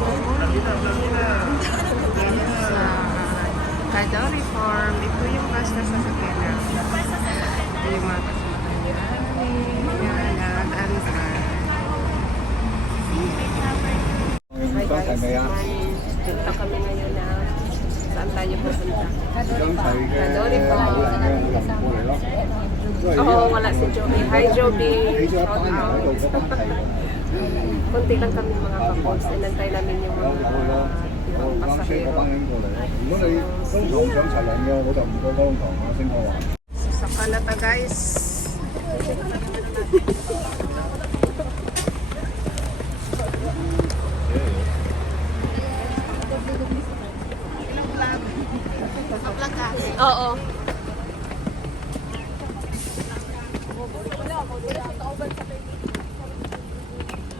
sa Cadore Farm. Ito yung basta sa sakena. Ito yung mga kasama niya. Nag-answer. Hi guys, punta kami ngayon na saan tayo pupunta? Cadore Farm. Oo, wala si Joby. Hi Joby! Shout out! Kunti lang kami mga kapos. Inantay namin yung mga pasahero. Sasaka na ta guys. Oo.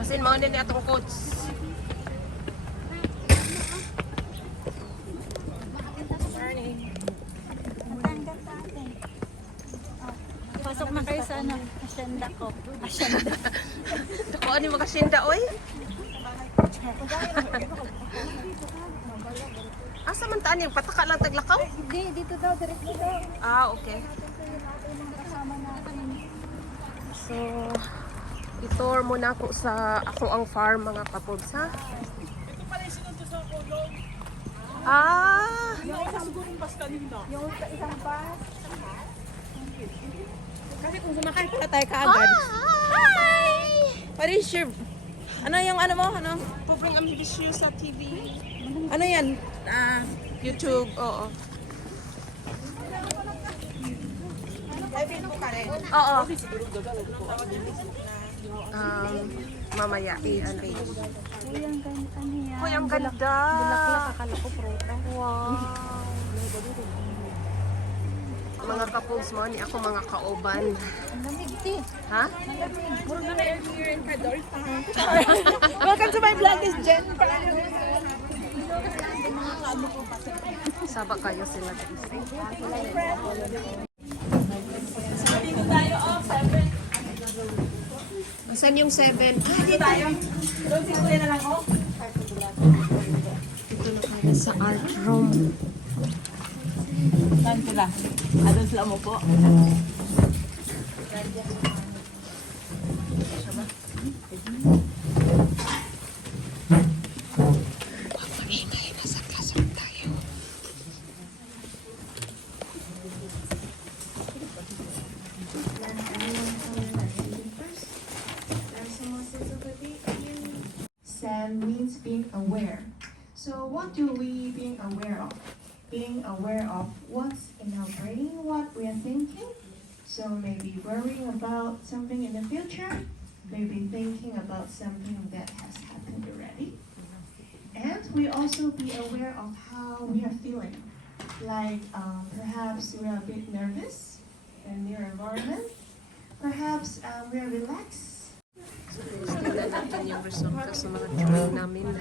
Masin mo din atong coach. Pasok na kayo sa ano, asyenda ko. Asyenda. Ako ano yung makasinda, oy? Asa man taan yung pataka lang taglakaw? Hindi, dito daw, direct dito. Ah, okay. Kasama natin. So, itour muna ako sa ako ang farm mga kapobs, ha? Ito pala yung sinunto sa kulong. Ah! Yung isa sigurong bus kanina. Yung isang bus. Kasi kung sumakay pala tayo kaagad. Hi! What is your... Ano yung ano mo? Ano? Pobreng ambitious sa TV. Ano yan? YouTube, oo. Oo. Mamaya, ano. Uy, ang ganda niya. Uy, ang ganda. Bulaklak, akala ko pruta. Wow. Mga kapos mo, ni ako mga kaoban. Ang lamig, ti. Ha? We're gonna end here in Cadore Farm. Welcome to my vlog, is Jen. Saba kayo sila guys. Dito tayo, oh, 7. Saan yung 7? Dito tayo. Doon siguro na lang, oh. Ito na kaya sa art room. Saan sila? Doon sila mo po. Maingay, nasa classroom tayo. Sen means being aware. So what do we being aware of? Being aware of what's in our brain, what we are thinking. So maybe worrying about something in the future, maybe thinking about something that has happened already. And we also be aware of how we are feeling. Like perhaps we are a bit nervous in your environment. Perhaps we are relaxed. Tingnan natin yung resulta sa mga drawing namin. 8.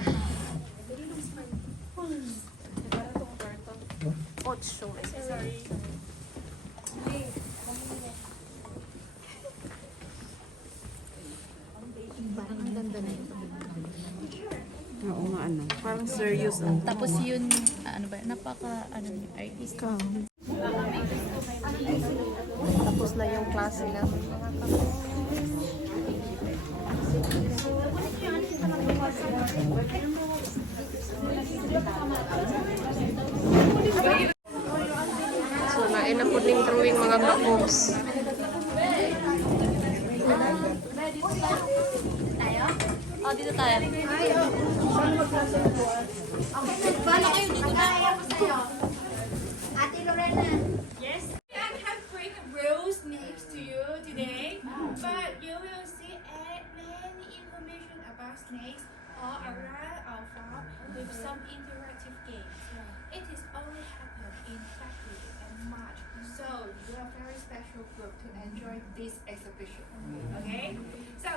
Parang ang ganda na yun. Oo nga, ano. Parang serious, ah. Tapos yun, ano ba, napaka, ano, artist. Tapos na yung klase namin mga kapos. So, nain na po ng drawing mga kapos. Oh, dito tayo. Paano kayo dito tayo? Ate Lorena. Yes, I have bring rose next to you today, but you will see many information about snakes all around our farm with some interactive games. It is only happened in February and March, so you are a very special group to enjoy this exhibition. Okay, so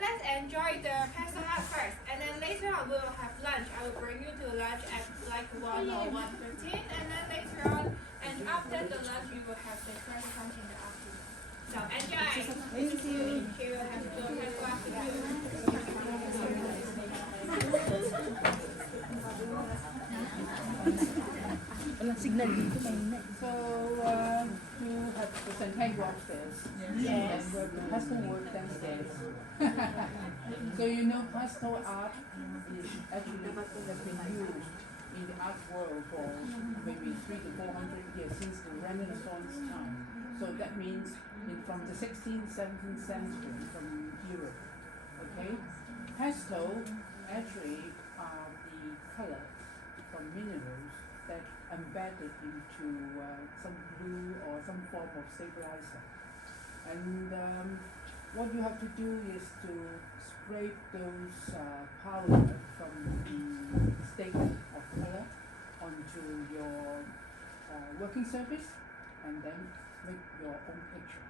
let's enjoy the pastel art first, and then later on we will have lunch. I will bring you to lunch at like 1 or 1:15, and then later on, and after the lunch, we will have the first lunch in the afternoon. So enjoy. Thank you. Here we have to have So you have the Santango upstairs. Yes. And where the pastel work downstairs. So you know pastel art is actually has been used in the art world for maybe 300 to 400 years since the Renaissance time. So that means from the 16th, 17th century from Europe. Okay? Pastel actually are the colors from minerals that embedded into some glue or some form of stabilizer. And what you have to do is to scrape those powder from the stick of color onto your working surface and then make your own picture.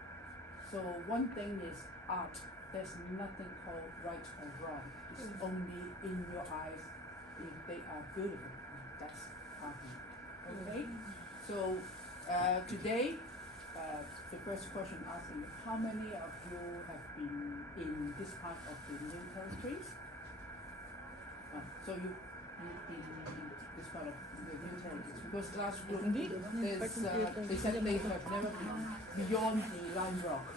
So one thing is art. There's nothing called right or wrong. It's only in your eyes if they are beautiful. That's art. Okay? So today, the first question asking, how many of you have been in this part of the New Territories? So you in this part of the New Territories, because last group they said they have never been beyond the Lime Rock.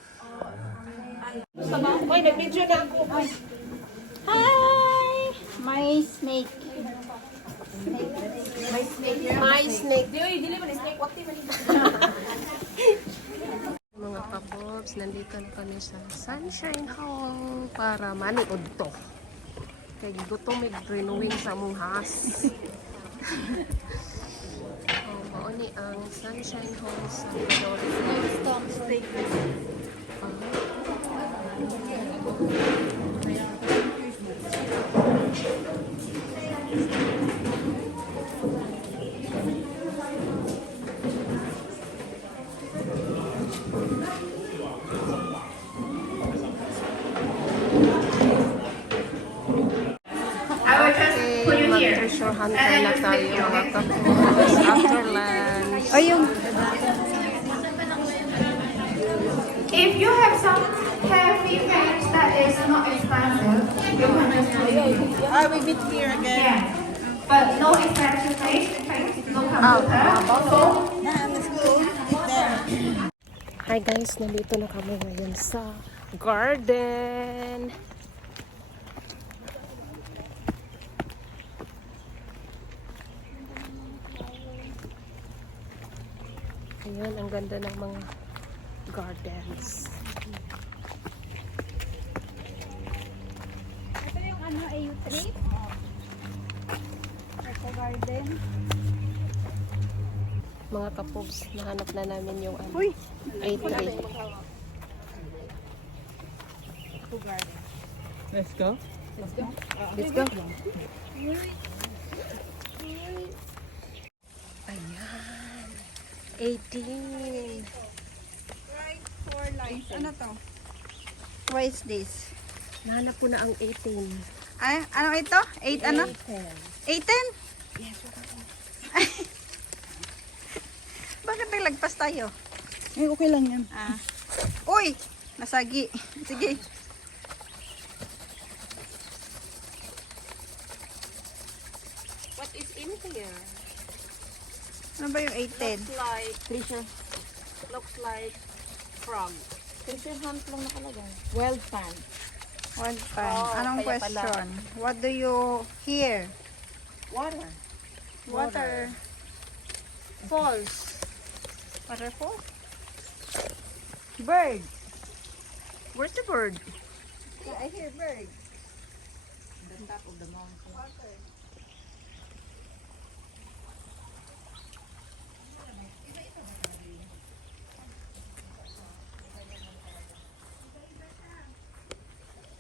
Hi! My snake. My snake. Mga kapobs, nandito na kami sa Sunshine Hall para maniod to. Kay gutom may renewing sa mong has. Mauni ang Sunshine Hall sa treasure hunter na tayo mga kapobs after lunch. O yung If you have some heavy things that is not expensive, you can just put it. We meet here again. Yeah. But no expensive things, no computer, phone. Let's go eat there. Hi guys, nandito na kami ngayon sa garden. Ayan, ang ganda ng mga gardens. ito yung ano, AU3? Eco Garden. Mga kapobs, nahanap na namin yung ano, Uy! A3. Let's go. Let's go. Ayan. 18. Ano to? What is this? Nahanap ko na ang 18. Ay, ano ito? 8 ano? 18? Yes, Bakit naglagpas tayo? Ay, okay lang yan. Uy! Nasagi. Sige. what is in here? Ano ba yung 18? Looks like frog. Treasure hunt lang nakalagay. Wild fan. One time. Oh, Anong kaya pala. question? What do you hear? Water. Water. Falls. Waterfall? Bird. Where's the bird? Yeah, I hear bird. The top of the mountain.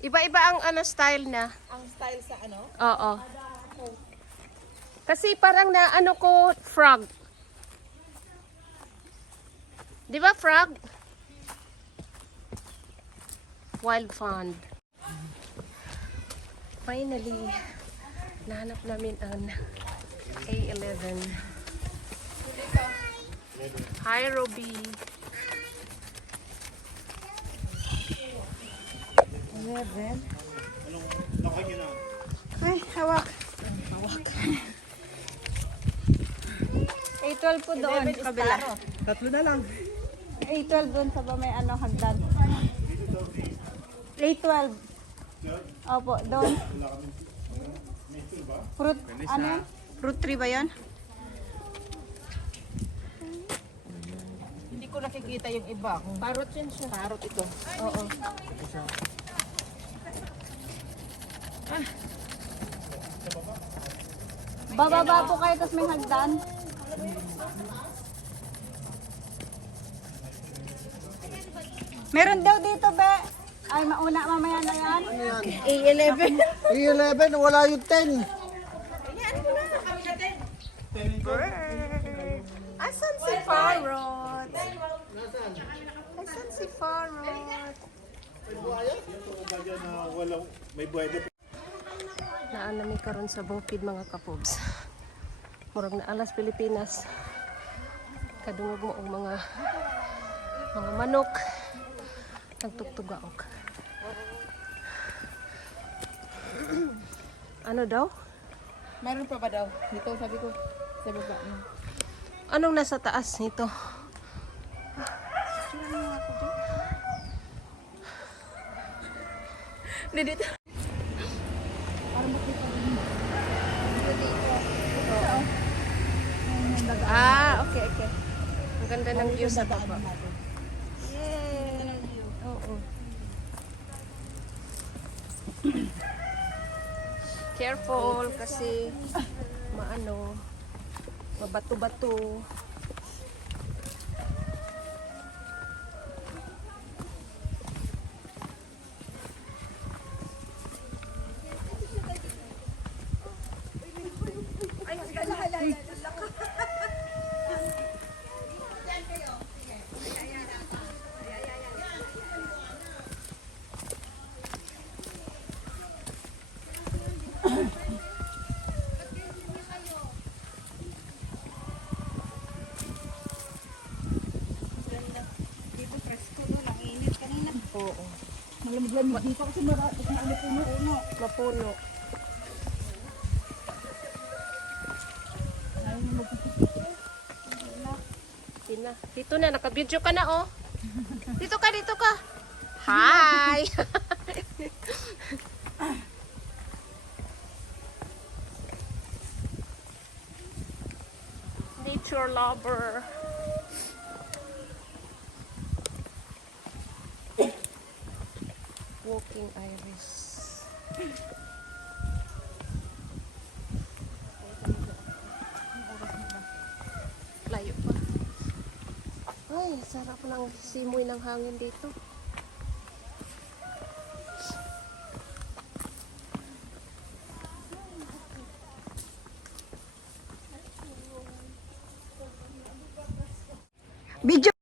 Iba-iba ang ano style na. Ang style sa ano? Oo. Kasi parang na ano ko frog. 'Di ba frog? Wild fund. Finally, nahanap namin ang A11. Hi, Robbie. 11. Ay, hawak. A to A12 po doon sa kabila. Tatlo na lang. A12 doon sa ba may ano hagdan. A12. Opo, doon. Fruit, ano? Fruit tree ba yan? Hindi ko nakikita yung iba. Parrot yun siya. Parot ito. Oo. Bababa po kayo tapos may hagdan. Meron daw dito, be. Ay, mauna mamaya na yan. A11. A11, wala yung 10. Asan si Farrot? Asan si Farrot? Naan namin karon sa bukid mga kapobs. Murag na alas Pilipinas. Kadungog mo ang mga manok. Nagtugtugaok. Ano daw? Meron pa ba daw? Dito sabi ko. Sa baba. Anong nasa taas nito? Dito. Okay, okay. Ang ganda ng view sa baba. Yay! Oo. Careful kasi mabato-bato. Oo. Malamig-lamig dito kasi puno. Mapuno. Tina. Dito na, naka-video ka na oh. Dito ka, dito ka. Hi! Nature lover. Walking iris. Layo pa. Ay, sarap ng simoy ng hangin dito. Video